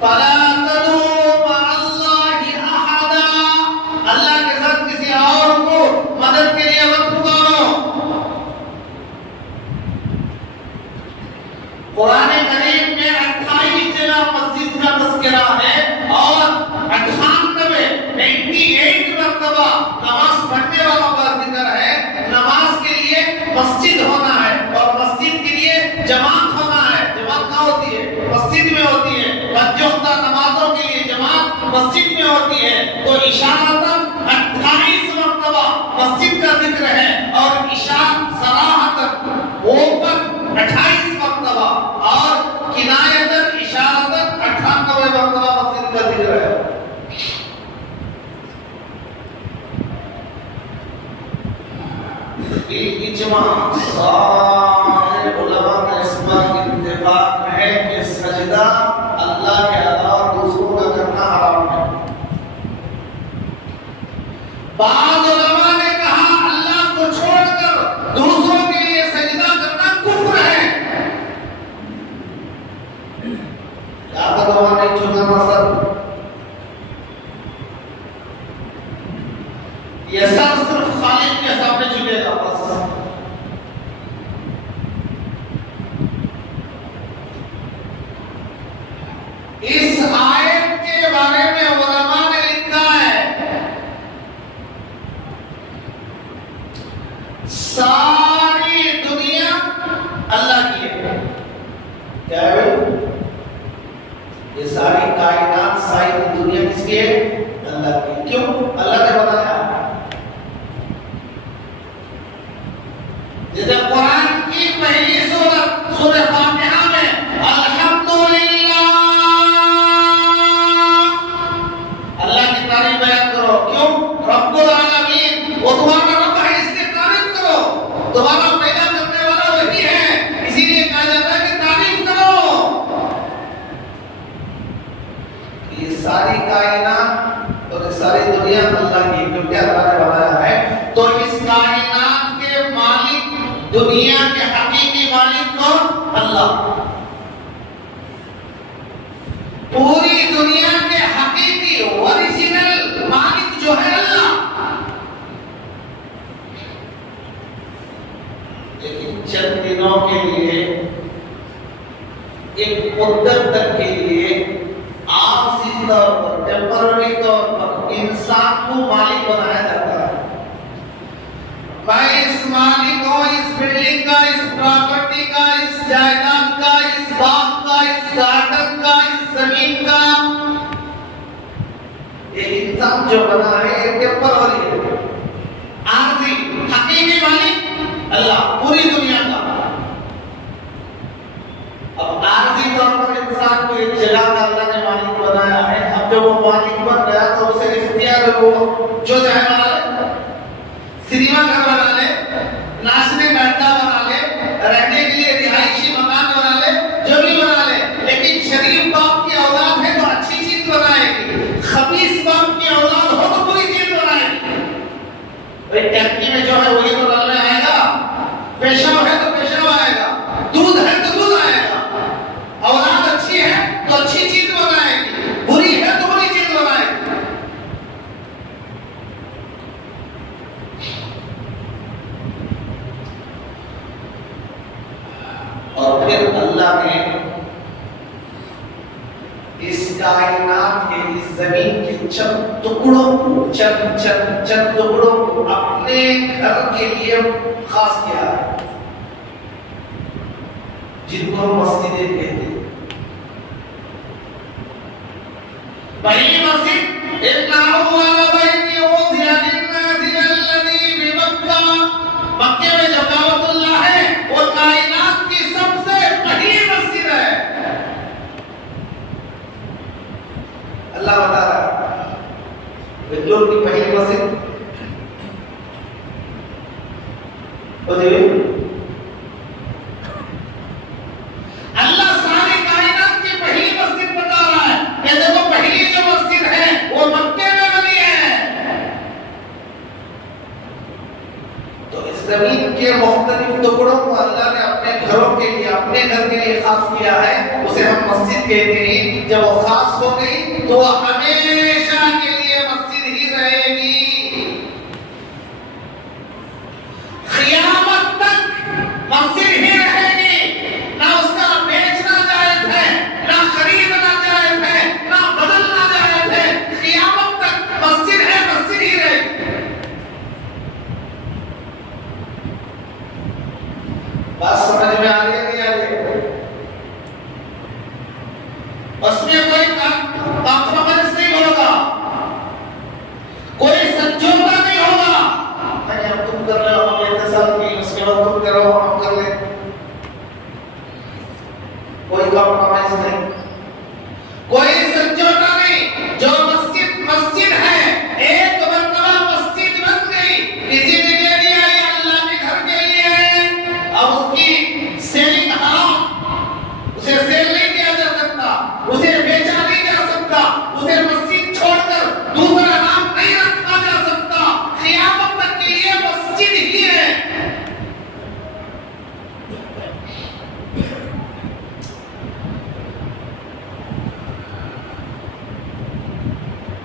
फला का तज़किरा है और 98 मरतबा नमाज पढ़ने वालों का जिक्र है। नमाज के लिए मस्जिद होना है और मस्जिद के लिए जमात होना है। जमात कहाँ होती है? मस्जिद में होती है। 5 नमाजों के लिए जमात मस्जिद में होती है। तो इशारतन 28 मरतबा मस्जिद का जिक्र है और सराहतन ओपन 28 मरतबा और किनायतन इशारतन 98 मरतबा मस्जिद का जिक्र है। इज्मा सारे उलमा का इस पर इत्तेफाक है कि सजदा अल्लाह के अलावा दूसरों का करना हराम है। बाद उलमा ने कहा अल्लाह को छोड़कर दूसरों के लिए सजदा करना कुफ्र है। क्या भगवान ने चुना मसल ये सब सिर्फ खालिक के सामने झुकेगा बस। इस आयत के बारे में उलमा ने लिखा है सारी दुनिया अल्लाह की है। क्या है? ये सारी कायनात सारी दुनिया किसकी है? अल्लाह की। क्यों? अल्लाह ने बताया। जैसे कुरान की पहली सूरत सूरह फातिहा में अल्हम्दुलिल्लाह अल्लाह की तारीफ बयान करो। क्यों? रब्बुल आलमीन वो तुम्हारा रब है, इसकी तारीफ करो। तुम्हारा पैदा करने वाला वही है, इसीलिए कहा जाता है कि तारीफ करो। ये सारी कायनात और सारी दुनिया अल्लाह की, क्योंकि अल्लाह ने बनाया है। तो इस कायनात के मालिक, दुनिया के हकीकी मालिक कौन? अल्लाह। पूरी दुनिया के हकीकी ओरिजिनल मालिक जो है अल्लाह। लेकिन चंद दिनों के लिए, एक मुद्दत तक के लिए आर्जी तौर पर, टेम्पररी तौर पर इंसान को मालिक बनाया जाता है। मैं इस मालिक को, इस बिल्डिंग का, इस प्रॉपर्टी का, इस जायदाद का, इस बाग का, इस गार्डन का, इस जमीन का, ये इंसान जो बना है ये टेम्पररी है। आर्जी हकीकी मालिक अल्लाह, पूरी दुनिया का। अब आर्जी तौर पर इंसान को एक जगह का अल्लाह ने मालिक बनाया है। अब जब वो मालिक बन गया तो उसे इख्तियार है, वो जो चाहे बना ले। सिनेमा घर बना ले, नाचने का अड्डा बना ले, रहने के लिए रिहायशी मकान बना ले, जो भी बना ले। लेकिन शरीफ बाप की औलाद है तो अच्छी चीज बनाएगी, खबीस बाप की औलाद हो तो बुरी चीज बनाएगी। टैंकी में जो है वही तो डालने आएगा, पेशाब है तो पेशाब आएगा, दूध है तो दूध आएगा। औलाद अच्छी है तो अच्छी चीज बनाएगी, बुरी है तो बुरी चीज बनाएगी। और फिर अल्लाह ने इस कायनात के, इस जमीन के चंद टुकड़ों को अपने घर के लिए खास किया है, जिनको मस्जिदें कहते हैं। पहली मस्जिद मक्के में जो काबतुल्लाह है वो कायनात की सबसे पहली मस्जिद है। अल्लाह बता रहा है बिल्कुल की पहली मस्जिद अल्लाह सारी कायनात की पहली मस्जिद बता रहा है कि देखो पहली जो मस्जिद है वो मक्के में बनी है। तो इस जमीन के मुख्तलिफ टुकड़ों को अल्लाह ने अपने घरों के लिए, अपने घर के लिए खास किया है, उसे हम मस्जिद कहते हैं। जब वो खास हो गई तो वो हमेशा के लिए मस्जिद ही रहेगी, क़यामत तक मस्जिद ही रहेगी। ना उसका बेचना जायज है, ना खरीदना जायज है, उसमें कोई कॉम्प्रोमाइज नहीं होगा, कोई समझौता नहीं होगा। नहीं हम तुम कर रहे हो, हम इतने साल की, उसके बाद तुम करो, हम कर ले, कोई कॉम्प्रोमाइज नहीं, कोई समझौता नहीं। जो मस्जिद मस्जिद है, एक मरतबा मस्जिद बन गई, किसी ने कह दिया ये अल्लाह के घर के लिए है, अब उसकी सेलिंग हराम, उसे सेल नहीं किया जा सकता, उसे बेचा नहीं जा सकता, उसे मस्जिद छोड़कर दूसरा नाम नहीं रखा जा सकता। क़यामत तक के लिए मस्जिद ही है।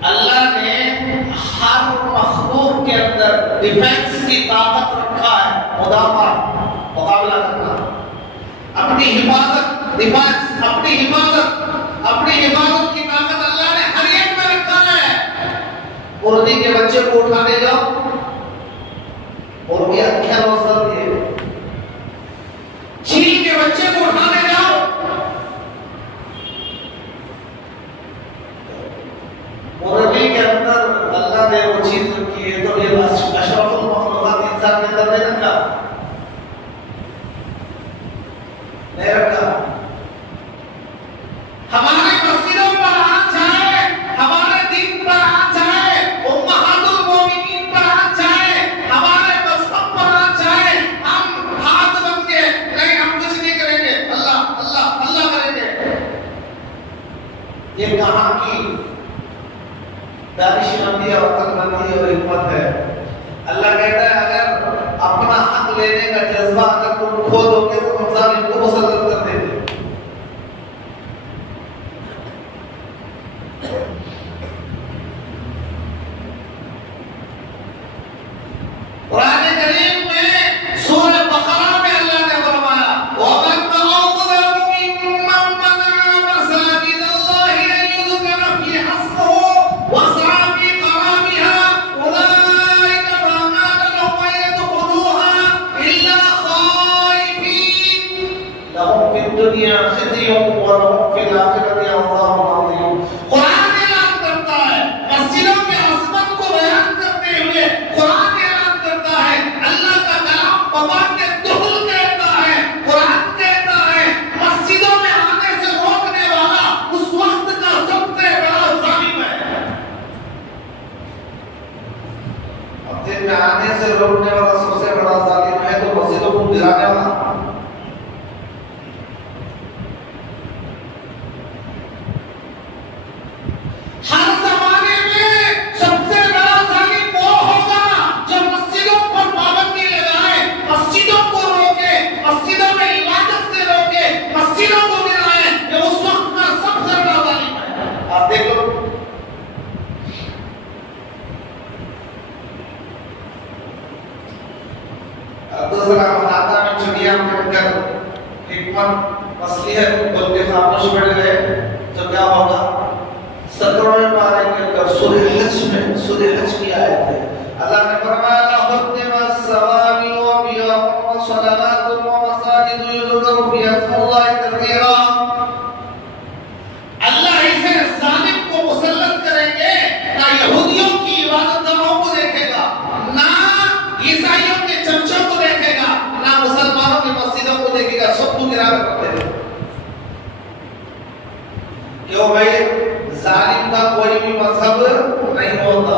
अल्लाह ने हर मखलूक के अंदर डिफेंस की ताकत रखा है, मुकाबला करना, अपनी हिफाजत, डिफेंस, अपनी हिफाजत की ताकत अल्लाह ने हर एक में रखा है। मुर्गी के बच्चे को उठाने जाओ, मुर्गी अख्या रोज़ दिए, चील के बच्चे को उठाने जाओ, मुर्गी के अंदर अल्लाह ने वो चीज रखी है, तो ये अशरफुल मखलूकात इंसान के अंदर नहीं रखा, नहीं रखा। हमारे मस्जिदों पर आ जाए, हमारे दीन पर आ जाए, उम्महातुल मोमिनीन पर आ जाए, हमारे मज़हब पर आ जाए, हम हाथ बन के नहीं, हम कुछ नहीं करेंगे, अल्लाह अल्लाह अल्लाह करेंगे। ये कहाँ की दानिशमंदी और अक्लमंदी और हिम्मत है। अल्लाह कहता है अगर अपना हक लेने का जज्बा अगर तुम खो दोगे तो हम जालिम को मुसल्लत कर देंगे। कुरान करीम में सूरह बकरा में अल्लाह ने फरमाया वमन अज़लमु मिम्मन मना मसाजिद अल्लाहि अन युज़करा फी हस्मुहु वसआ फी क़रामिहा उलाइका मा कान लहुम अन यदखुलूहा इल्ला ख़ाइफीन लहुम फिद दुनिया ख़िज़्युन व लहुम फिल आखिरति अज़ाबुन अज़ीम। कुरान ऐलान करता है, मस्जिदों में अज़मत को बयान करते हुए कुरान अल्लाह का कलाम बाबा के दुहल कहता है, कुरान कहता है मस्जिदों में आने से रोकने वाला उस वक्त का सबसे बड़ा जालिम है। अब दिन में आने से रोकने वाला सबसे बड़ा जालिम है तो मस्जिदों को गिराने वाला। हर जमाने में सबसे बड़ा जालिम वो होगा जो मस्जिदों पर पाबंदी लगाए, मस्जिदों को रोके, मस्जिदों में इबादत से रोके, मस्जिदों को गिराए, ये उस वक्त का सबसे बड़ा जालिम है। आप देखो दूसरा मनाता में चिड़िया उड़कर हिकमत मसलिहत बोल के खामोश बैठ गए तो क्या होगा। 17वें पारे के अंदर सूरह हज की आयत है, अल्लाह ने फरमाया लहुद्दिमस सवामी व बियाहुम व सलावातुम व मसाजिदु युज़करू फीहा इस्मुल्लाहि कसीरा। अल्लाह इसे जालिम को मुसल्लत करेंगे, ना यहूदियों की इबादतगाहों को देखेगा, ना ईसाइयों के चर्चों को देखेगा, ना मुसलमानों की मस्जिदों को देखेगा, सबको गिरा कर देगा। क्यों भाई, जालिम का कोई भी मजहब नहीं होता,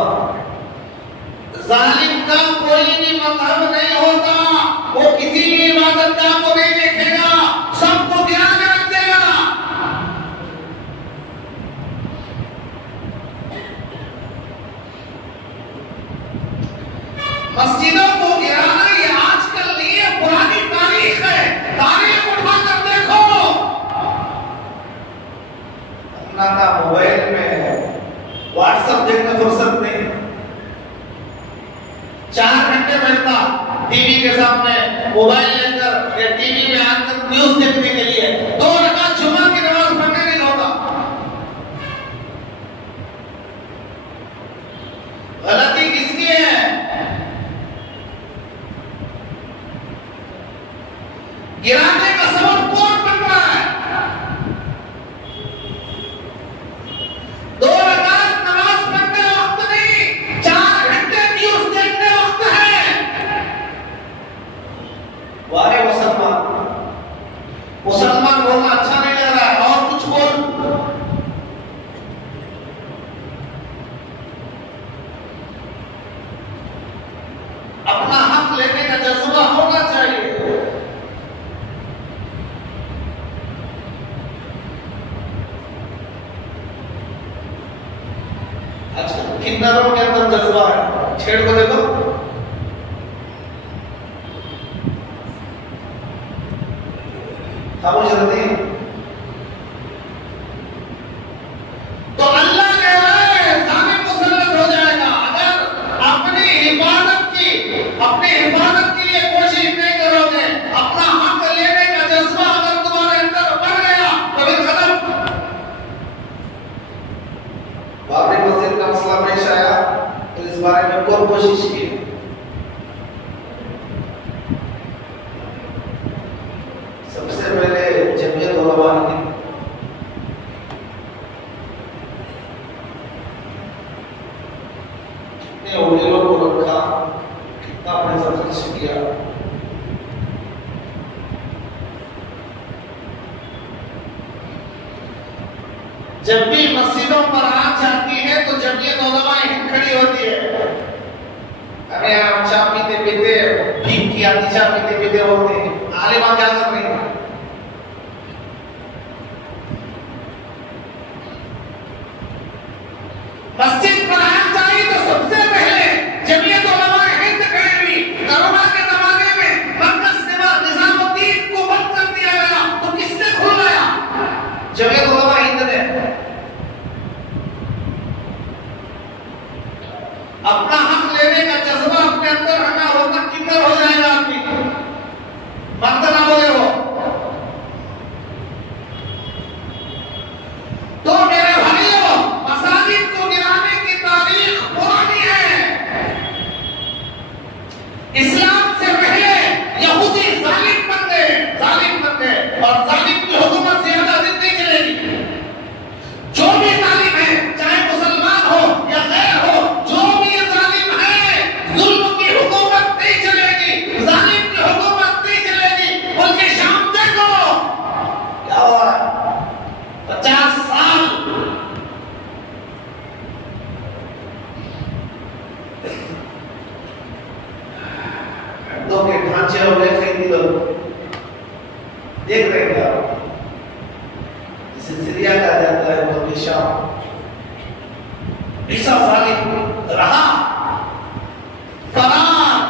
जालिम का कोई भी मजहब नहीं होता, वो किसी भी इबादतगाह को नहीं देखेगा, सबको गिरा के रख देगा। मस्जिदों को गिराना ये आजकल नहीं है, पुरानी तारीख है, तारीख उठाकर देखो। अपना का मोबाइल में व्हाट्सएप देखने फुर्सत नहीं, 4 घंटे बैठता टीवी के सामने मोबाइल लेकर या टीवी में आकर न्यूज देखने के लिए, 2 रकात जुमा की नमाज पढ़ने नहीं होता। गलती किसकी है? गिराने का सबब कौन बन रहा है? आजकल किन्नरों के अंदर जज्बा है, छेड़ को देखो, खामोश रहती है। तो अल्लाह कह रहा है जालिम मुसल्लत हो जाएगा अगर अपनी हिफाजत के लिए कोशिश नहीं करोगे, अपना हक लेने का जज्बा अगर तुम्हारे अंदर बढ़ गया तो फिर खत्म। बाबरी मस्जिद का मसला पेश आया तो इस बारे में बहुत कोशिश की। सबसे पहले जमीयत उलमा ने कितने उलेलों को रखा, कितना पैसा खर्च किया। जब भी मस्जिदों पर आग जाती है तो जमीयत उलमा हिंद खड़ी होती है। हमें यहाँ चाय पीते पीते भीख की आती चाय पीते पीते होते हैं, आलिमा क्या कर रही है? मस्जिद पर आग जाई तो सबसे पहले जमीयत उलमा हिंद खड़ी हुई। कोरोना के जमाने में मरकज निजामुद्दीन को बंद कर दिया गया तो किसने खुलवाया? जमीयत उलमा हिंद ने। अपना हक लेने का जज्बा अपने अंदर रखा होता किन्नर हो जाएगा आदमी, मर्द ना बोले वो। तो मेरे भाइयों, मसाजिद को गिराने की तारीख पुरानी है। इस्लाम से पहले यहूदी जालिम बन गए और जालिम की हुकूमत ज्यादा दिन नहीं चलेगी। जो भी जालिम है, चाहे मुसलमान हो या गैर हो, जो भी जालिम है, जुल्म की हुकूमत नहीं चलेगी, जालिम की हुकूमत नहीं चलेगी। मुल्क शाम देखो क्या हुआ, 50 साल के ढांचे हो गए खरीदी लोग, देख रहे हैं क्या? जिसे सीरिया कहा जाता है मुल्क शाम, ऐसा जालिम रहा फरार,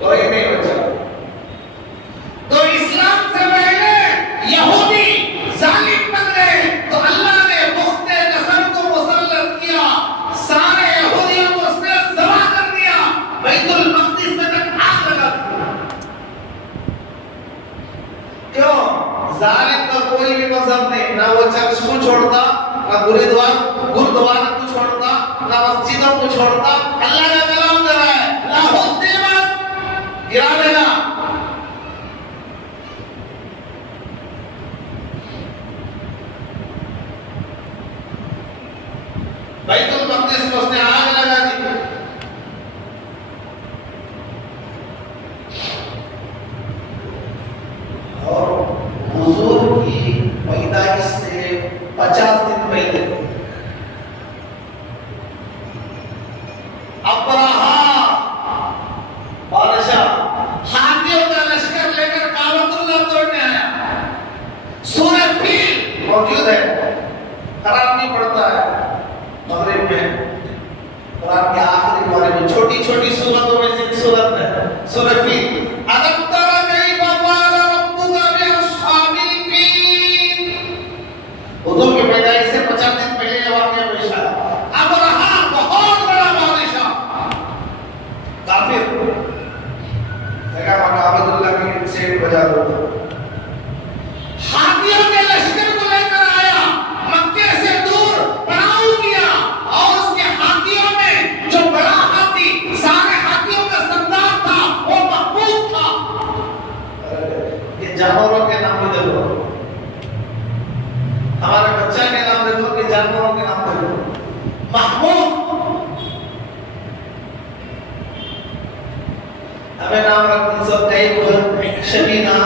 कोई नहीं बचा। तो इस्लाम से पहले यहूदी जालिम बन गए तो अल्लाह ने पुख्ते नस्ल को मुसल्लत किया, सारे यहूदियों को उसने जमा कर दिया, बैतुल मक़दिस में तक आग लगा दी। क्यों? जालिम का कोई भी मजहब नहीं, ना वो चर्च को छोड़ता, ना गुरुद्वारा को छोड़ता, ना मस्जिदों को छोड़ता। अल्लाह का कलाम कर रहा है, लाहुद्दीमत गिरा देगा। बैतुल मक़दिस को उसने आग लगा दी। और हुजूर की पैदाइश से 50 दिन पहले अब्राहा बादशाह हाथियों का लश्कर लेकर काबतुल्लाह तोड़ने आया। सूरह फील मौजूद है, खराब नहीं पड़ता है मगरिब में, कुरान के आखिरी पारे में छोटी छोटी सूरतों में से एक सूरत है सूरह फील। अलम तरा कैफ़ फ़अल रब्बुका बिअस्हाबिल फील। हुजूर की पैदाइश से 50 दिन पहले ये वाक़या पेश आया। अब्राहा बहुत बड़ा बादशाह काफिर, देखा काबतुल्लाह की सेठ बजा दो, हाथियों के लश्कर को लेकर आया, मक्के से दूर पड़ाव किया और उसके हाथियों में जो बड़ा हाथी सारे हाथियों का सरदार था वो महमूद था। ये जानवरों के नाम भी देखो, हमारे बच्चे के नाम देखो कि जानवरों के नाम देखो। महमूद, हमें नाम रखते सब कई शबीना,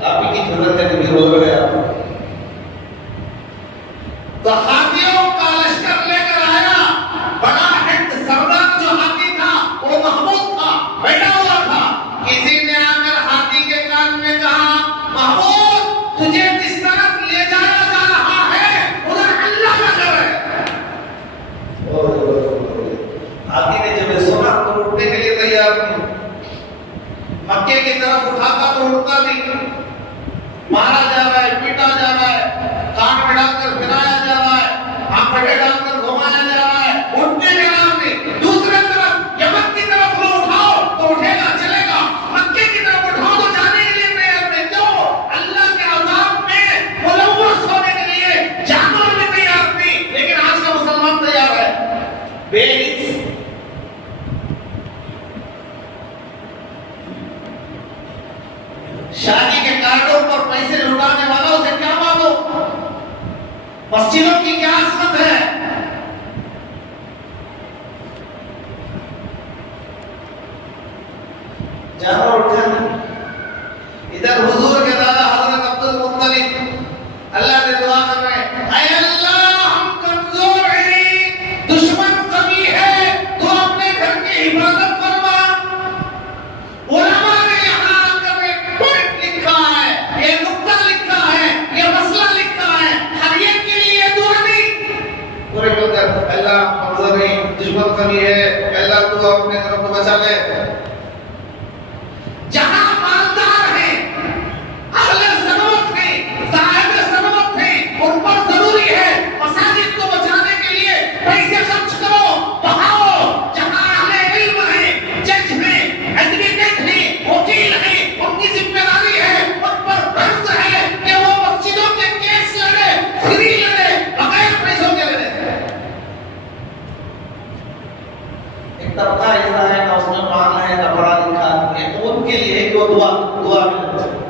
आपकी की जरूरत है कि रोज गया। तो हाथियों का लश्कर लेकर आया, बड़ा हिंद सरदार जो हाथी था वो महमूद था, बैठा हुआ था। की तरफ उठाता तो उठता नहीं, मारा जा रहा है, पीटा जा रहा है, कान में डालकर फिराया जा रहा है, आंखें डालकर घुमाया जा रहा है, उठने के नाम नहीं। दूसरी तरफ यमन की तरफ लो उठाओ तो उठेगा चलेगा, मक्के की तरफ उठाओ तो जाने के लिए तैयार नहीं। क्यों? अल्लाह के अज़ाब में मुलव्वस होने के लिए जानवर भी तैयार नहीं, लेकिन आज का मुसलमान तैयार है। बेहिस शादी के कार्डों पर पैसे लुटाने वालों से क्या मांगो? मस्जिदों की क्या आसमत है? जानवर उठा नहीं। इधर हुजूर के दादा हजरत अब्दुल मुत्तलिब अल्लाह से दुआ कर रहे हैं, ऐ अल्लाह हम कमजोर हैं, दुश्मन कभी है, तू अपने घर की हिफाजत फरमा। उलमा ने यहाँ आकर एक पॉइंट लिखा है, ये नुक्ता लिखा है, ये मसला लिखा है, हर एक के लिए दुआ नहीं। पूरे मिलकर अल्लाह कमजोर है, दुश्मन कभी है, अल्लाह तू अपने तरफ को बचा ले। जहां मालदार है, अहले ज़रूरत है, साहिब ज़रूरत है, उन पर जरूरी है मसाजिद को बचाने के लिए पैसे खर्च करो, बहाओ। जहां अहले इल्म है, जज है, एडवोकेट है, वकील है, उनकी जिम्मेदारी है, उन पर फर्ज है कि वो मस्जिदों के केस लड़े, फ्री लड़े, बगैर पैसों के लड़े। एक तबका ऐसा है ना, उसमें माल है ना पढ़ा लिखा है, उनके लिए वो दुआ मिलना चाहिए।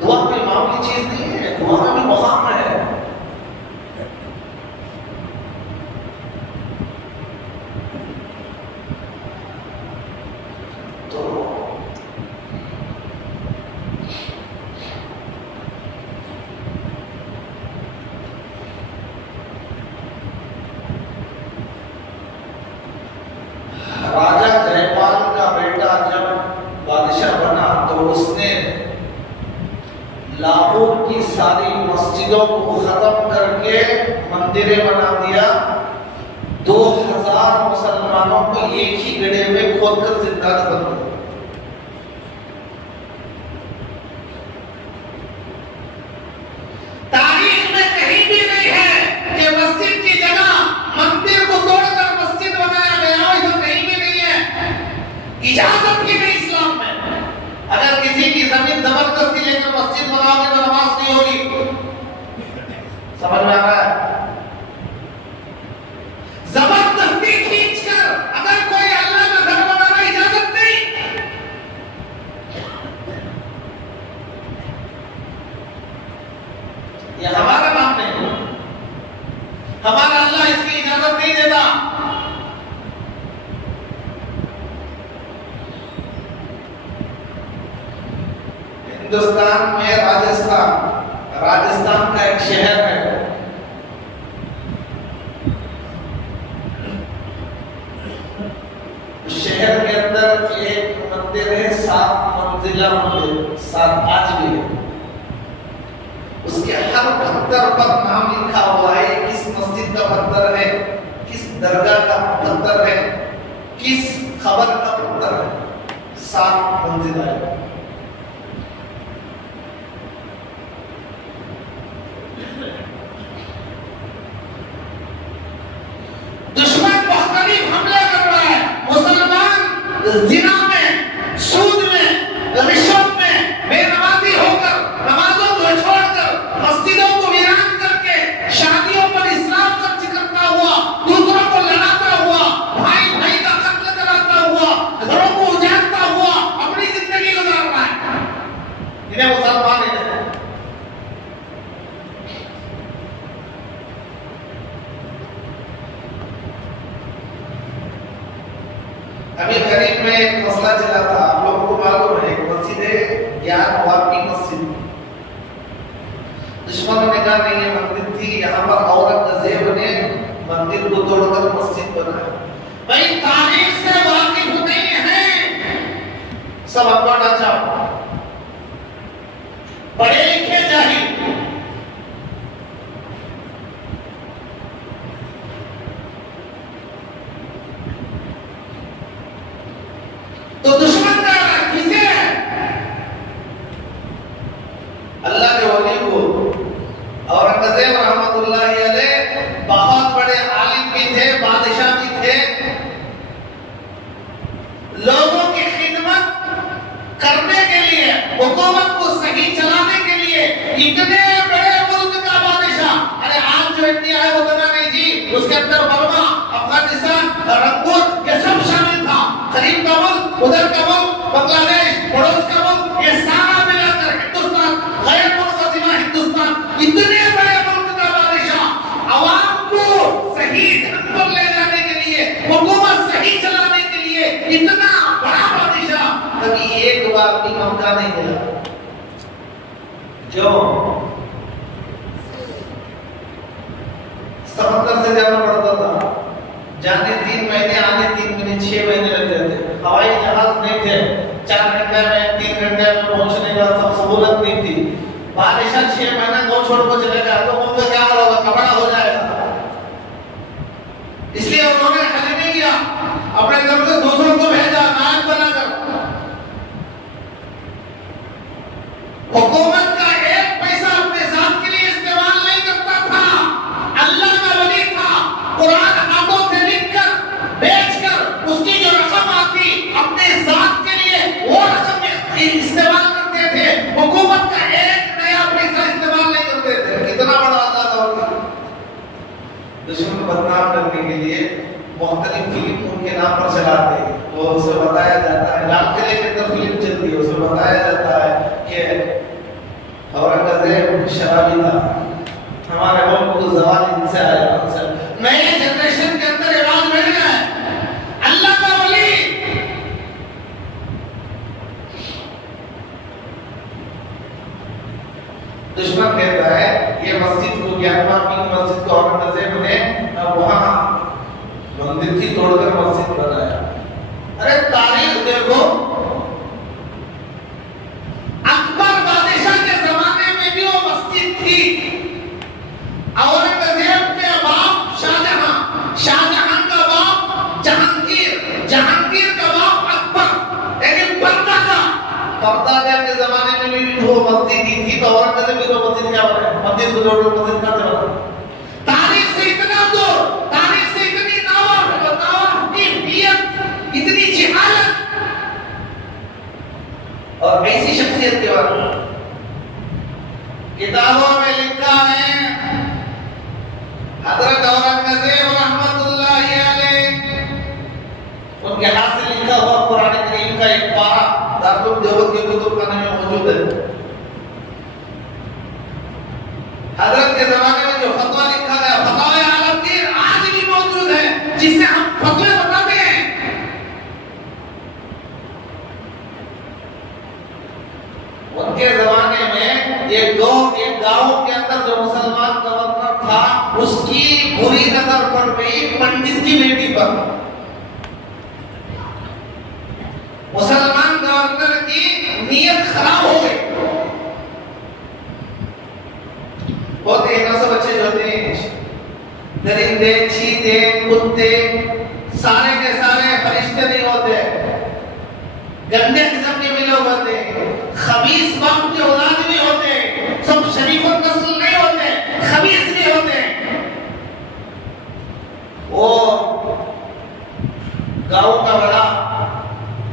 दुआ कोई मामूली चीज नहीं है, दुआ में भी मुकाम है। तो राजा जयपाल का बेटा जब बादशाह बना तो उसने लाहौर की सारी मस्जिदों को खत्म करके मंदिरें बना दिया। 2000 मुसलमानों को एक ही गड्ढे में खोदकर जिंदा कर दिया। तारीख में कहीं भी नहीं है कि मस्जिद की जगह मंदिर को तोड़कर मस्जिद बनाया गया हो, ऐसा कहीं भी नहीं है, इजाजत ही नहीं इस्लाम में। अगर किसी की जमीन जबरदस्ती लेकर मस्जिद बनाओगे तो नमाज नहीं होगी। समझ में आ रहा है? जबरदस्ती खींचकर अगर कोई अल्लाह का घर बनाना इजाजत नहीं। ये हमारा काम नहीं, हमारा अल्लाह इसकी इजाजत नहीं देता। हिंदुस्तान में राजस्थान का एक शहर है, उस शहर के अंदर एक मंदिर है, 7 मंजिला मंदिर, 7 आज भी है। उसके हर पत्थर पर नाम लिखा हुआ है, किस मस्जिद का पत्थर है, किस दरगाह का पत्थर है, किस खबर का पत्थर है। 7 मंजिला है। दुश्मन मुख्तलिफ हमले कर रहा है। मुसलमान जिना में, सूद में, रिश्वत में बेनमाजी होकर, नमाजों को छोड़कर, मस्जिदों को वीरान करके, शादियों पर इस्लाम खर्च करता हुआ, दूसरों को लड़ाता हुआ, भाई भाई का कत्ल कराता हुआ, घरों को उजाड़ता हुआ अपनी जिंदगी गुजार रहा है। इन्हें मुसलमान नहीं कहते। अभी करीब में एक मसला चला था, आप लोगों को मालूम है, एक मस्जिद है ज्ञानवाद की मस्जिद। दुश्मनों ने कहा नहीं, ये मंदिर थी, यहाँ पर औरंगजेब ने मंदिर को तोड़कर मस्जिद बनाया। भाई तारीख से वाकिफ नहीं है, सब अनपढ़ अच्छा, पढ़े लिखे जाहिल। तो दुश्मन का 6 महीना गाँव छोड़ को चले गए तो उनका क्या हाल होगा, कपड़ा हो जाएगा। इसलिए उन्होंने हज नहीं किया, अपने तरफ से दूसरों को भेजा नायब बनाकर। हुकूमत का एक पैसा अपने जात के लिए इस्तेमाल नहीं करता था। अल्लाह का वली था, कुरान हाथों से लिखकर बेचकर उसकी जो रकम आती अपने जात के लिए वो रकम इस्तेमाल करते थे। हुकूमत का एक नया पैसा इस्तेमाल नहीं करते थे। कितना बड़ा अल्लाह का वली। दुश्मन को बदनाम करने के लिए मुख्तलिफ फिल्म उनके नाम पर चलाते हैं। वो उसे बताया जाता है, लाल किले के अंदर फिल्म चलती है, उसमें बताया जाता है कि औरंगजेब शराबी था, हमारे मुल्क को ज़वाल इनसे आया। नए जनरेशन के अंदर इलाज मिल गया है। अल्लाह का वली दुश्मन कहता है ये मस्जिद को मस्जिद को औरंगजेब ने वहां मंदिर की तोड़कर मस्जिद बनाया। अरे तारीख देखो, अकबर बादशाह के जमाने में भी वो मस्जिद थी। औरंगजेब के बाप शाहजहां, शाहजहां का बाप जहांगीर, जहांगीर का बाप अकबर। लेकिन परदादा के जमाने में भी वो मस्जिद ही थी। तो औरंगजेब की मस्जिद क्या बने, मस्जिद को जोड़कर मस्जिद कहां से बना? तारीख से इतना दूर, तारीख से इतनी इतनी जिहालत और ऐसी शख्सियत के बारे में किताबों में लिखा है। हजरत औरंगजेब रहमतुल्लाहि अलैह उनके हाथ से लिखा हुआ कुरान करीम का एक पारा दारुल देवबंद के कुतुबखाने में मौजूद है। हजरत के जमाने में जो फतवा लिखा गया, फतवा आलमगीर आज भी मौजूद है, जिससे हम फतवे बताते हैं। उनके जमाने में एक गांव के अंदर जो मुसलमान गवर्नर था, उसकी बुरी नजर पड़ गई पंडित की बेटी पर। मुसलमान गवर्नर की नीयत खराब हो गई। बहुत इनों बच्चे जो होते हैं, दरिंदे, चीते, कुत्ते, सारे के सारे फरिश्ते नहीं होते, गंदे किस्म के भी लोग होते हैं, खबीस बाप के औलाद भी होते हैं, सब शरीफ और नस्ल नहीं होते, खबीस भी होते हैं। वो गांव का बड़ा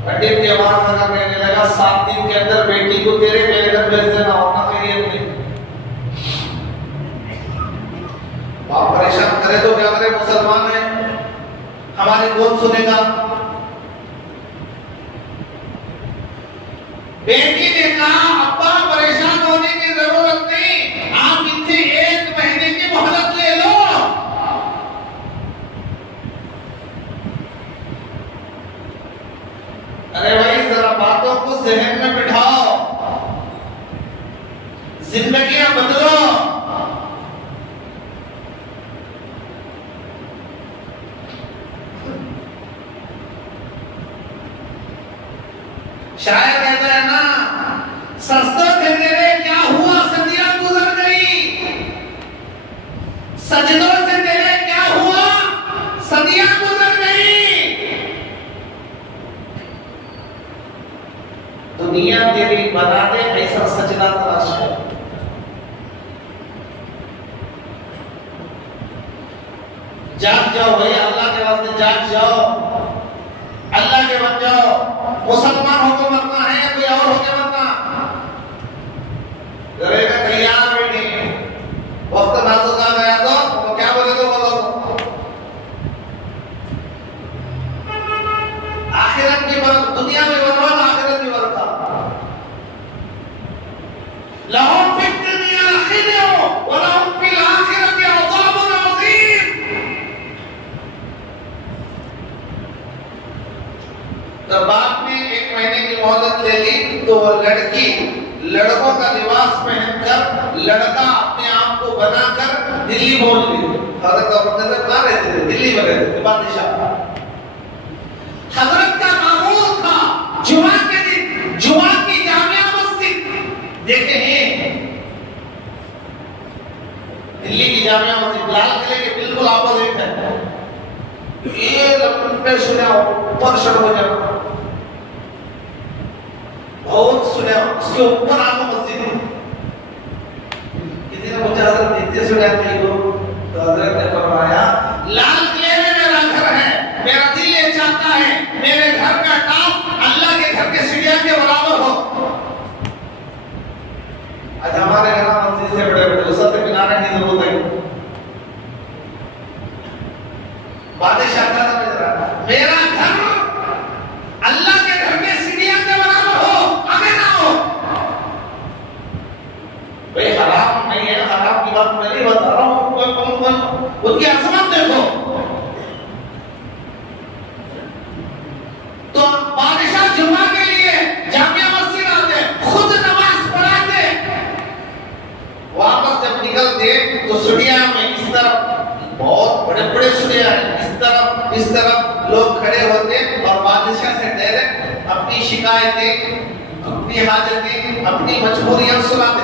पंडित के आवाज लगा कहने लगा, 7 दिन के अंदर बेटी को तेरे मेरे घर भेज देना, होना चाहिए नहीं। बाप परेशान करे तो क्या करे, मुसलमान है, हमारी कौन सुनेगा। बेटी ने कहा, अब्बा परेशान होने की जरूरत नहीं, आप इनसे 1 महीने की मोहलत ले लो। अरे भाई जरा बातों को जहन में बिठाओ, जिंदगियां बदलो। शायर कहता है ना, सस्ते से तेरे क्या हुआ, सदियां गुजर गई। सजदों से तेरे क्या हुआ, सदियां गुजर गई। दुनिया तेरी बना दे ऐसा सजदा तलाश है। जाग जाओ भाई, अल्लाह के वास्ते जाग जाओ, अल्लाह के बन जाओ। मुसलमान होकर मरना है, कोई और होकर मरना करेगा, तैयार भी नहीं। वक्त नाजुक आ गया तो क्या बोले तो बोलो। आखिरत की बरकत, दुनिया में बर्बाद, आखिरत की बरकत। लहुम फिद दुनिया खिज़्युन व लहुम फिल आखिरति अज़ाबुन अज़ीम। तो बाप ने 1 महीने की मोहलत ले ली तो वो लड़की लड़कों का लिबास पहनकर, लड़का अपने आप को बनाकर दिल्ली पहुंच गई। हजरत औरंगजेब कहाँ रहते थे? दिल्ली में रहते थे, बादशाह। हजरत का मामूल था जुमा के दिन जुमा की जामिया मस्जिद देखे हैं, बड़े सुने हो, ऊपर शुरू हो जाओ, बहुत सुने हो, उसके ऊपर आपको मस्जिद है। किसी ने पूछा हजरत इतने सुने आते हो, तो हजरत ने फरमाया लाल किले में मेरा घर है, मेरा दिल ये चाहता है मेरे घर का टॉप अल्लाह के घर के सीढ़ियां के बराबर हो। आज हमारे यहाँ मस्जिद से बड़े बड़े उससे किनारे की जरूरत है। बादशाह का समझ रहा मेरा घर अल्लाह के घर के सीढ़ियां के बराबर हो, आगे ना हो। भाई हराम नहीं है, हराम की बात मैं नहीं बता रहा हूँ, उनकी अजमत देखो। तो बादशाह जुम्मा के लिए जामिया मस्जिद आते, खुद नमाज पढ़ाते, वापस जब निकलते तो सुनिया में इस तरफ बहुत बड़े बड़े सुनिया इस तरफ लोग खड़े होते और बादशाह से डायरेक्ट अपनी शिकायतें, अपनी हाजतें, अपनी मजबूरियां सुनाते।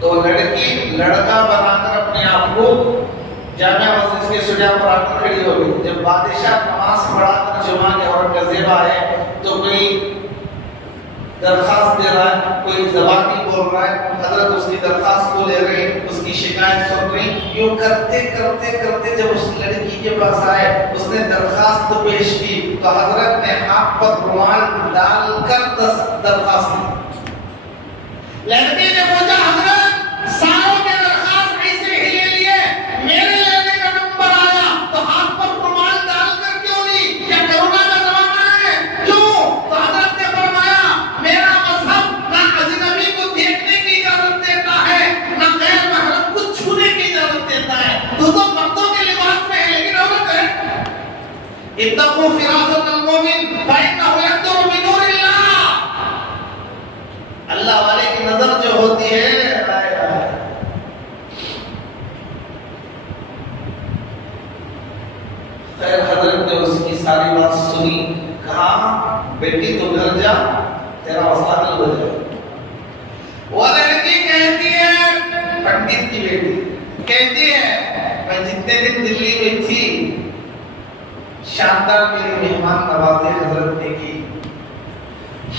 तो लड़की लड़का बनाकर अपने आप को जामिया मस्जिद के सुनिया पर आकर खड़ी हो गई। जब बादशाह नमाज पढ़ाकर जुमा के औरंगजेब आए तो कोई दरखास्त दे रहा है, कोई ज़बानी बोल रहा है, हजरत उसकी दरखास्त को ले रहे, उसकी शिकायत सुन रही। यूं करते करते करते जब उस लड़की के पास आए, उसने दरखास्त पेश की तो हजरत ने हाथ पर रुमाल डालकर दरखास्त दी। लड़की ने पूछा हजरत सारों के दरखास्त ऐसे ही ले लिए, मेरे लेने का नंबर आया तो हाथ पर रुमाल डालकर क्यों ली? क्या कोरोना का जमाना है? क्यों? तो हजरत ने फरमाया मेरा मजहब ना अजनबी को देखने की इजाजत देता है, ना गैर महरम को छूने की इजाजत देता है। तू तो मर्दों के लिबास में है लेकिन औरत है। इत्तक़ू फिरासतल मोमिन फइन्नहु यंज़ुरु बिनूरिल्लाह। अल्लाह वाले की नजर जो होती है, खैर हजरत ने उसकी सारी बात सुनी, कहा बेटी तो घर जा, तेरा मसला हल हो जाए। वो लड़की कहती है, पंडित की बेटी कहती है मैं जितने दिन दिल्ली में थी शानदार मेरी मेहमान नवाजी हजरत ने की।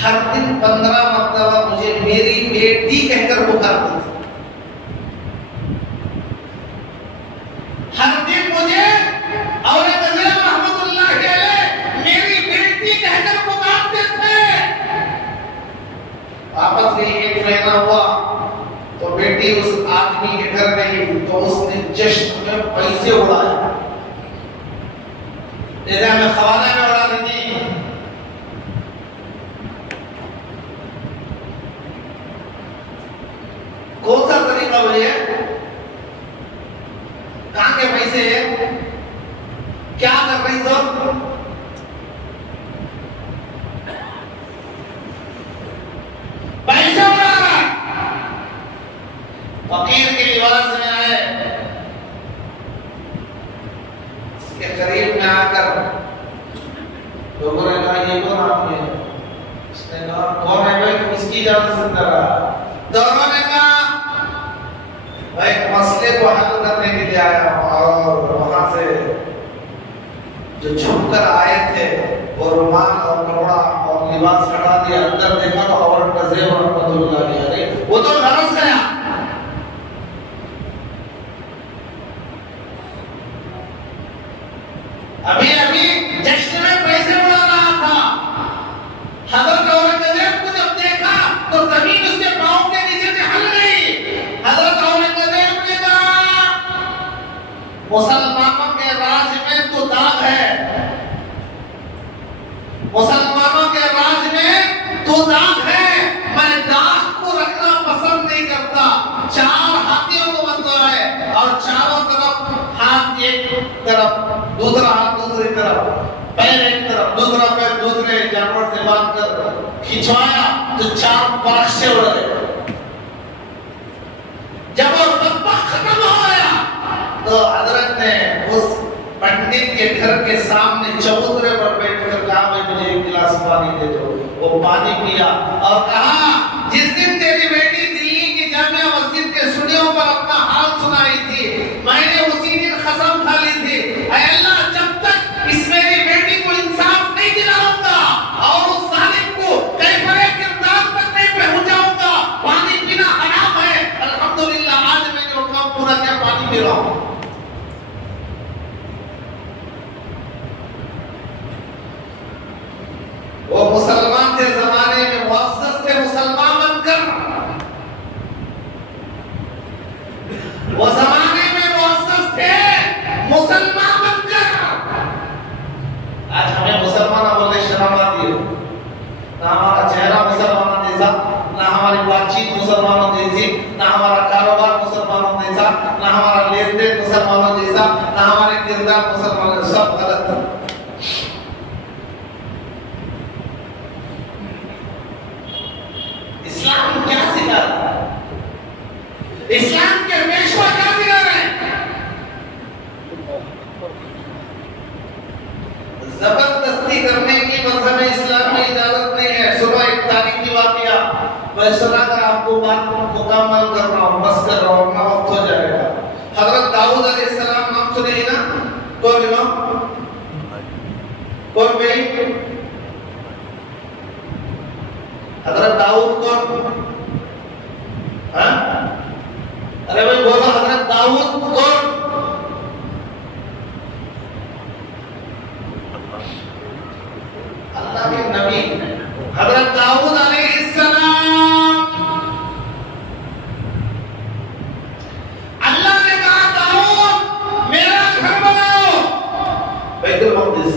हर दिन 15 मरतबा मुझे मेरी बेटी कहकर पुकारती थी। हर दिन मुझे औरंगजेब रहमतुल्लाह अलैह मेरी बेटी कहकर पुकारते थे। आपस में 1 महीना हुआ तो बेटी उस आदमी के घर गई तो उसने जश्न में पैसे उड़ाए, जैसे हमें खवाना में उड़ा दी। कौन सा तरीका है? कहां के पैसे है? क्या कर रही सब? पैसे उड़ा रहा है। फकीर के लिबास में आए, इसके करीब में आकर लोगों ने कहा ये कौन आदमी है? उसने कहा कौन है भाई, किसकी इजाजत से अंदर आया? दोनों ने कहा भाई मसले को हल करने के लिए आया और वहां से जो छुपकर आए थे वो रुमाल और कपड़ा और लिबास हटा दिया, अंदर देखा तो औरंगजेब रहमतुल्लाह अलैह वो तो नरस गया। अभी अभी जश्न में पैसे उड़ा रहा था, हजरत औरंगजेब को जब देखा तो जमीन उसके पांव के नीचे से हल गई। हजरत औरंगजेब ने कहा मुसलमानों के राज में तो दाग है, मुसलमानों के राज में तो दाग है, मैं दाग को रखना पसंद नहीं करता। 4 हाथियों को बंधा है और चारों तरफ हाथ एक तरफ, दूसरा हाथ दूसरी तरफ, पैर एक तरफ, दूसरा पैर दूसरे जानवर से बांध कर खिंचवाया तो 4 परक्षे उड़ गए। जब वो डब्बा खत्म हो गया तो हजरत ने उस पंडित के घर के सामने चबूतरे पर बैठकर कहा भाई मुझे 1 गिलास पानी दे दो। वो पानी पिया और कहा जिस दिन तेरी बेटी दिल्ली की जामिया मस्जिद के सुनियों पर अपना हाल सुनाई थी, मैंने उसी दिन कसम खा ली थी, ऐ अल्लाह जब तक से जमाने में मुअज़्ज़ज़ थे मुसलमान बनकर, वो जमाने में मुअज़्ज़ज़ थे मुसलमान बनकर। आज हमें मुसलमान बोलने शर्म आती है, ना हमारा चेहरा मुसलमानों जैसा, ना हमारी बातचीत मुसलमानों जैसी, ना हमारा कारोबार मुसलमानों जैसा, ना हमारा लेन देन मुसलमानों जैसा, ना हमारे किरदार मुसलमानों, सब गलत है। इस्लाम क्या सिखा रहा है? इस्लाम के पेशवा क्या सिखा रहे हैं? जबरदस्ती करने की मजहब इस्लाम में इजाजत नहीं है। सुनो एक तारीखी वाकया, मैं सुनाकर आपको बात मुकम्मल कर रहा हूँ, बस कर रहा हूँ, अपना वक्त हो जाएगा। हजरत दाऊद अलैहिस्सलाम नाम सुने ही ना? कौन इमाम? कौन भाई? हजरत दाऊद कौन? हाँ? अरे भाई बोलो, हजरत दाऊद कौन? अल्लाह के नबी हजरत दाऊद अलैहिस्सलाम। अल्लाह ने कहा दाऊद मेरा घर बनाओ बैतुल मक़दिस।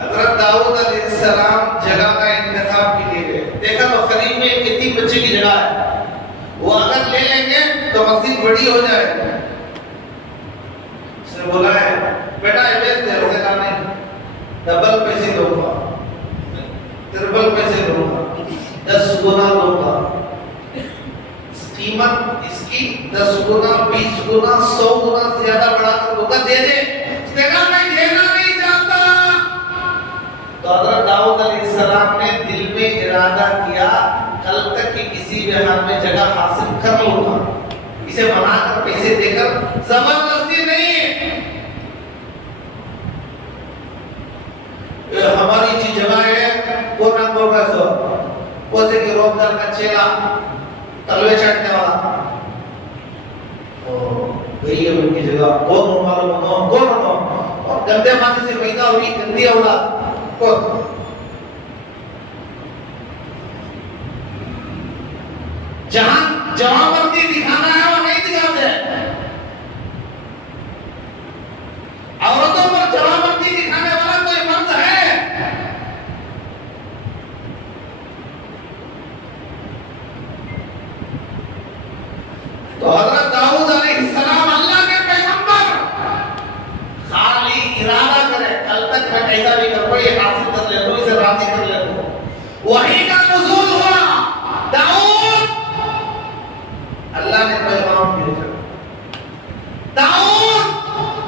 हजरत दाऊद अलैहिस्सलाम जगह का इंतखाब के लिए गए। देखा तो करीब में कितनी बच्चे की जगह है, वो अगर ले लेंगे तो मस्जिद बड़ी हो जाएगी। उसने बोला है बेटा ये बेच दे, उसने कहा नहीं, डबल पैसे दूंगा, ट्रिपल पैसे दूंगा, 10 गुना दूंगा। कीमत इसकी 10 गुना, 20 गुना, 100 गुना ज्यादा बढ़ाकर दूंगा, दे दे। उसने कहा मैं देना नहीं चाहता। तो हज़रत दाऊद अलैहिस्सलाम ने दिल में इरादा किया कल तक कि किसी भी हाल में जगह हासिल कर लूंगा, इसे बनाकर पैसे देकर, जबरदस्ती नहीं। हमारी जी जगह है कोना कोना सो कोसे की रोकदार का चेला तलवे चाटने वाला, ओ गई है उनकी जगह। कौन मालूम हो? कौन हो? और गंदे पानी से पैदा हुई गंदी औलाद कौन? जहां जवाबवर्दी दिखाना है वो नहीं दिखाते। औरतों पर जवाबवर्दी दिखाने वाला कोई मर्द है? तो हजरत दाऊद अलैहिस्सलाम अल्लाह के पैगंबर खाली इरादा करे कल तक मैं कैसा भी करूं ये हासिल कर ले लूं, इसे राजी कर ले लूं। वही का नुज़ूल हुआ। दाऊद अल्लाह ने पैगाम भेजा, दाऊद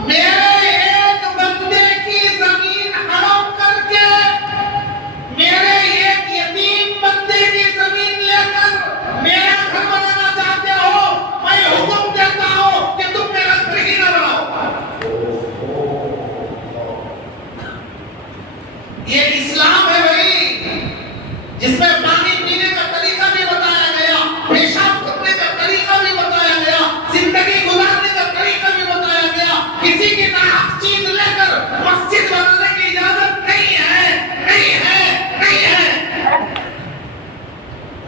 मेरे एक बंदे की जमीन हड़प करके मेरे एक यतीम बंदे की जमीन लेकर मेरा घर बनाना चाहते हो, मैं हुक्म देता हूं कि तुम मेरा घर ही न बनाओ। ये इस्लाम है भाई, जिसमें पानी पीने का तरीका भी बताया गया, पेशाब करने का तरीका भी बताया गया, जिंदगी गुजारने का तरीका भी बताया गया। किसी की नाहक चीज लेकर मस्जिद बनाने की इजाजत नहीं है, नहीं है, नहीं है।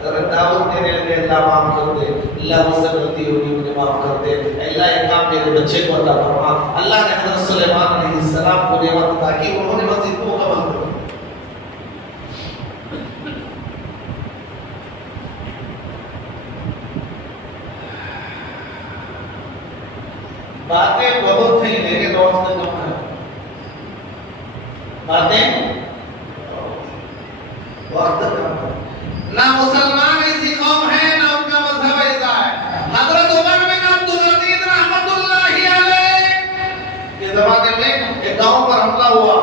अगर दाऊद ने मेरे अल्लाह माफ कर दे, अल्लाह मुझसे गलती होगी मुझे माफ कर दे, अल्लाह एक काम मेरे बच्चे को अता फरमा। अल्लाह ने हज़रत सुलेमान अलैहिस्सलाम को नेमत अता की, उन्होंने मस्जिद को मुकम्मल कर दिया। बातें बहुत थी लेकिन वक्त कम है। बातें वक्त कम है। ना मुसलमान ऐसी कौम है ना उनका मजहब ऐसा है। हजरत उमर बिन अब्दुल अजीज रहमतुल्लाहि अलैह के जमाने में एक गांव पर हमला हुआ,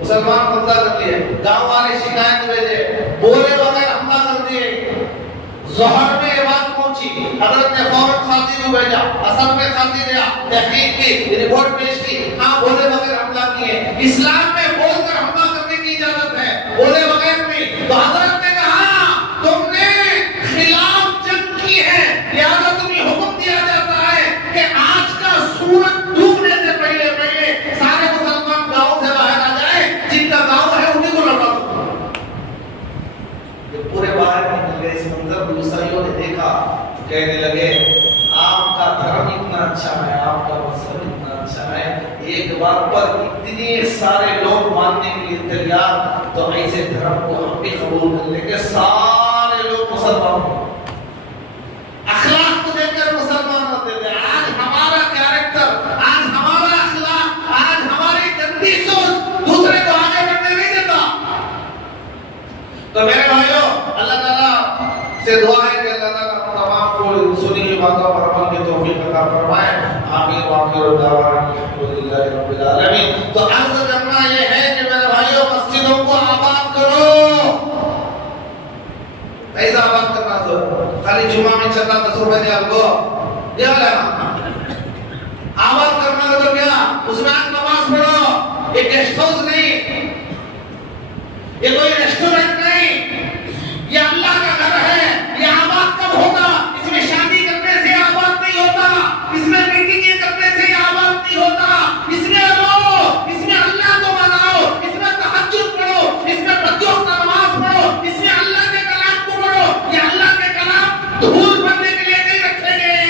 मुसलमान कब्जा कर लिए, गांव वाले शिकायत भेजे, बोले बगैर हमला कर दिए। ज़ोहर में ये बात पहुंची, हजरत ने फौरन खाती को भेजा, असर में खाती गया, तहकीक की, रिपोर्ट पेश की, हाँ बोले बगैर हमला किए। इस्लाम में बोलकर हमला करने की इजाजत है, बोले बगैर नहीं। तो हजरत ने कहा तुमने खिलाफ जंग की है, लिहाजा तुम्हें हुक्म दिया जाता है कि आज का सूरज डूबने से पहले पहले सारे मुसलमान आपका मजहब इतना अच्छा है, एक बात पर इतने सारे लोग मानने के लिए तैयार, तो ऐसे धर्म को हम भी कबूल कर लेंगे, सारे लोग मुसलमान हो। अखलाक को देखकर मुसलमान होते थे। आज हमारा कैरेक्टर, आज हमारा अखलाक, आज हमारी गंदी सोच दूसरे को आगे बढ़ने नहीं देता। तो मेरे भाइयों, अल्लाह ताला से दुआ है कि अल्लाह ताला तमाम को सुनी हुई बातों पर अमल की तौफीक अता फरमाए। आमीन व आखिरु दावाना अल्हम्दुलिल्लाहि रब्बिल आलमीन। तो अर्ज करना ये है कि मेरे भाइयों, मस्जिदों को आबाद करो। ऐसा आबाद करना तो खाली जुमा में चलना 10 रुपए दे आपको ये वाला आबाद करना तो क्या, उसमें आप नमाज पढ़ो। ये गेस्ट हाउस नहीं, ये कोई रेस्टोरेंट नहीं, ये अल्लाह का घर है। ये आबाद कब होगा? इसमें शादी करने से आबाद नहीं होता, इसमें मीटिंगें करने से आबाद नहीं होता। इसमें रो, इसमें अल्लाह को मनाओ, इसमें तहज्जुद पढ़ो, इसमें प्रत्योह नमाज पढ़ो, इसमें अल्लाह के कलाम को पढ़ो। ये अल्लाह के कलाम धूल भरने के लिए नहीं रखे गए।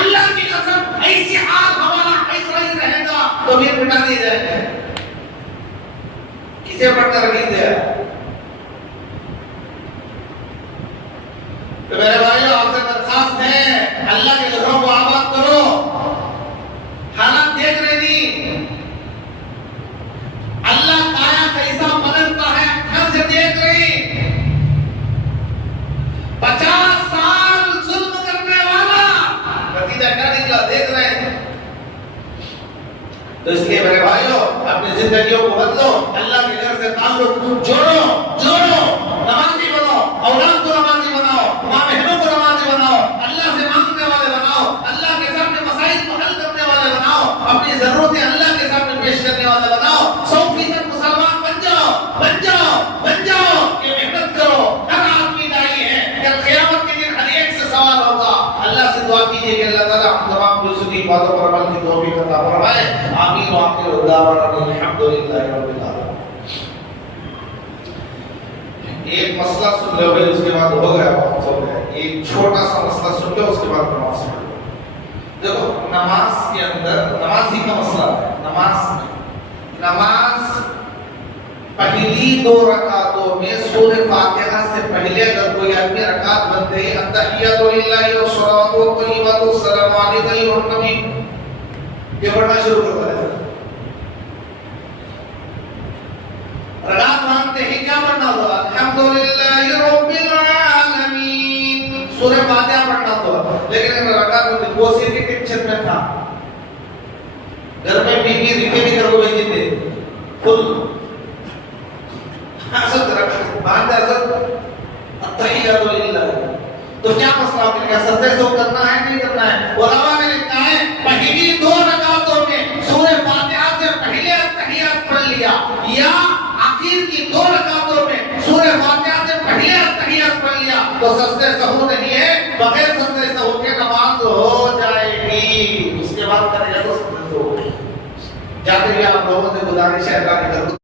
अल्लाह की कसम, ऐसी हाल हमारा ऐसा ही रहेगा तो फिर मिटा दिए जाएंगे। किसे पढ़कर रखेंगे? तो मेरे भाइयों, आपसे दरखास्त है, अल्लाह के घरों को आबाद करो। हालात देख रहे नहीं, अल्लाह काया कैसा बदलता है, घर से देख रही। 50 साल जुल्म करने वाला नतीजा क्या निकला, देख रहे हैं। तो इसलिए मेरे भाइयों, अपनी जिंदगियों को बदलो, अल्लाह के घर से ताल्लुक जोड़ो, नमाजी बनो, औलाद को नमाजी बनाओ, माँ बहनों को नमाजी बनाओ, अल्लाह से मांगने वाले बनाओ, अल्लाह के सामने मसाइल को हल करने वाले बनाओ, अपनी जरूरतें अल्लाह के सामने पेश करने वाले बनाओ। 100% मुसलमान बन जाओ, ये मेहनत करो। हर आदमी दाई है, कल क़यामत के दिन हर एक से सवाल होगा। अल्लाह से दुआ कीजिए कि अल्लाह ताला हम तमाम को सुनी बातों पर अमल की तौफीक अता फरमाए। आमीन व आखिरु दावाना अल्हम्दुलिल्लाहि रब्बिल आलमीन। एक मसला सुन लो भाई, उसके बाद हो गया, बहुत हो गया। एक छोटा सा मसला सुन लो, उसके बाद नमाज पढ़ लो। देखो, नमाज के अंदर नमाज ही का मसला है। नमाज पहली 2 रकातों में सूरह फातिहा से पहले अगर कोई आदमी रकात बनते ही अत्तहियातु लिल्लाहि व सलावतु व तय्यिबातु सलामु अलैहि व नबी ये पढ़ना शुरू कर देता है। रकात मानते ही क्या पढ़ना होगा? अल्हम्दुलिल्लाहि रब्बिल आलमीन, सूरह फातिहा पढ़ना होगा। लेकिन अगर रकात में वो सिर के टेंशन में था, घर में बीवी रिपेयर कर को भेजी थे फुल असद रकात बांधा असद अत्तहियातु लिल्लाहि, तो क्या मसला आपने क्या सजदे से करना है नहीं करना है? उलमा ने लिखा है पहली 2 रकातों में सूरह फातिहा से पहले अत्तहियात पढ़ लिया, या आखिर की 2 रकातों में सूरह फातिहा से पहले अत्तहियात पढ़ लिया, तो सजदे सहू नहीं है, बगैर सजदे सहू के नमाज हो जाएगी। उसके बाद करेगा तो सजदे सहू। जाते हुए आप लोगों से गुजारिश है, अल्लाह की तरफ